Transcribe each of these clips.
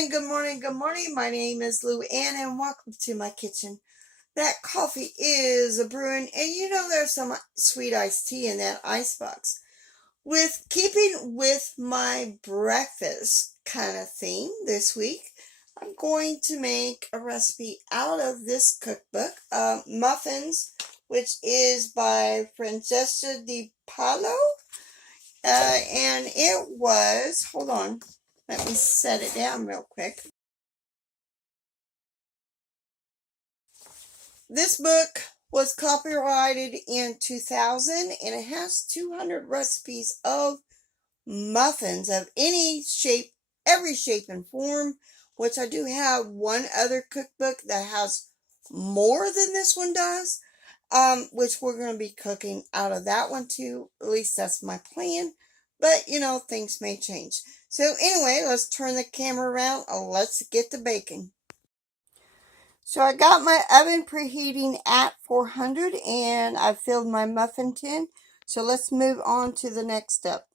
morning, good morning, good morning. My name is LouAnn and welcome to my kitchen. That coffee is a brewing, and you know there's some sweet iced tea in that icebox. With keeping with my breakfast kind of theme this week, I'm going to make a recipe out of this cookbook, Muffins, which is by Francesca Di Paolo. And it was, hold on, let me set it down real quick. This book was copyrighted in 2000 and it has 200 recipes of muffins of any shape, every shape and form, which I do have one other cookbook that has more than this one does, which we're going to be cooking out of that one too. At least that's my plan. But, you know, things may change. So anyway, let's turn the camera around and let's get to baking. So I got my oven preheating at 400 and I filled my muffin tin. So let's move on to the next step,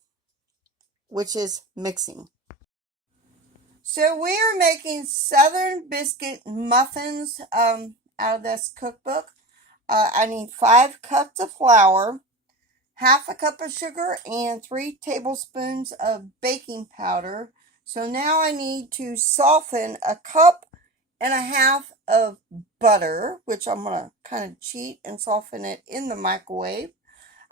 which is mixing. So we are making Southern Biscuit Muffins out of this cookbook. I need 5 cups of flour, half a cup of sugar, and 3 tablespoons of baking powder. So now I need to soften a cup and a half of butter, which I'm going to kind of cheat and soften it in the microwave.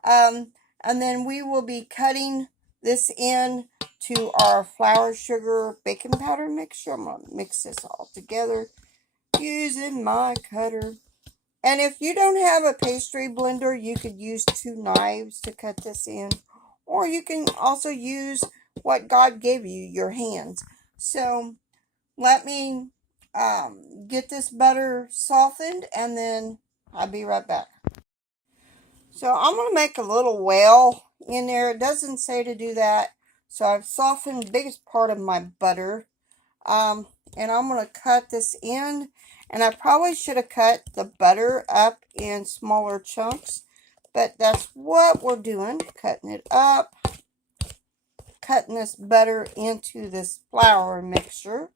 And then we will be cutting this in to our flour, sugar, baking powder mixture. I'm going to mix this all together using my cutter. And if you don't have a pastry blender, you could use 2 knives to cut this in. Or you can also use what God gave you, your hands. So let me get this butter softened and then I'll be right back. So I'm going to make a little well in there. It doesn't say to do that. So I've softened the biggest part of my butter. And I'm going to cut this in. And I probably should have cut the butter up in smaller chunks. But that's what we're doing. Cutting it up. Cutting this butter into this flour mixture.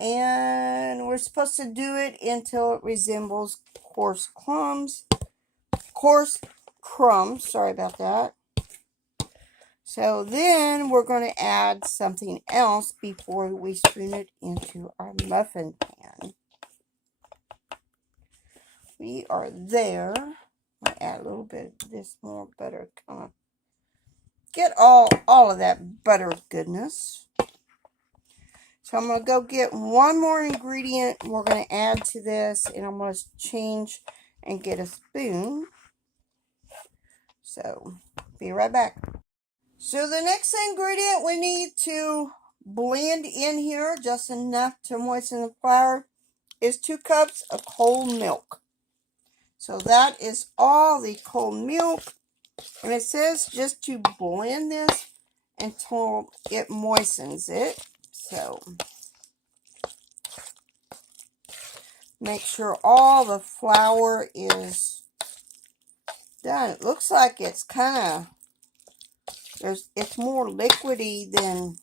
And we're supposed to do it until it resembles coarse crumbs. Sorry about that. So then we're going to add something else before we spoon it into our muffin pan. We are there. I'll add a little bit of this more butter. Kind of get all of that butter goodness. So I'm going to go get one more ingredient we're going to add to this. And I'm going to change and get a spoon. So, be right back. So the next ingredient we need to blend in here, just enough to moisten the flour, is 2 cups of cold milk. So that is all the cold milk. And it says just to blend this until it moistens it. So make sure all the flour is done. It looks like it's kind of, it's more liquidy than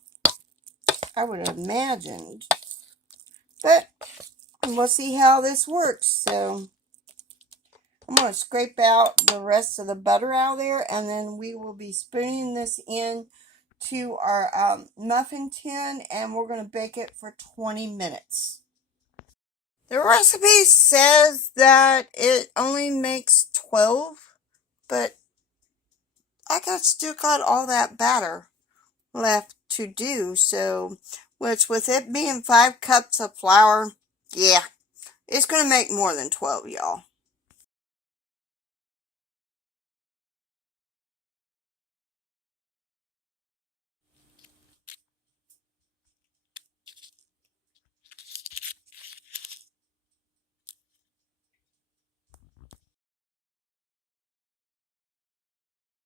I would have imagined. But we'll see how this works. So I'm going to scrape out the rest of the butter out of there, and then we will be spooning this in to our muffin tin, and we're going to bake it for 20 minutes. The recipe says that it only makes 12, but still got all that batter left to do. So, which with it being 5 cups of flour, yeah, it's going to make more than 12, y'all.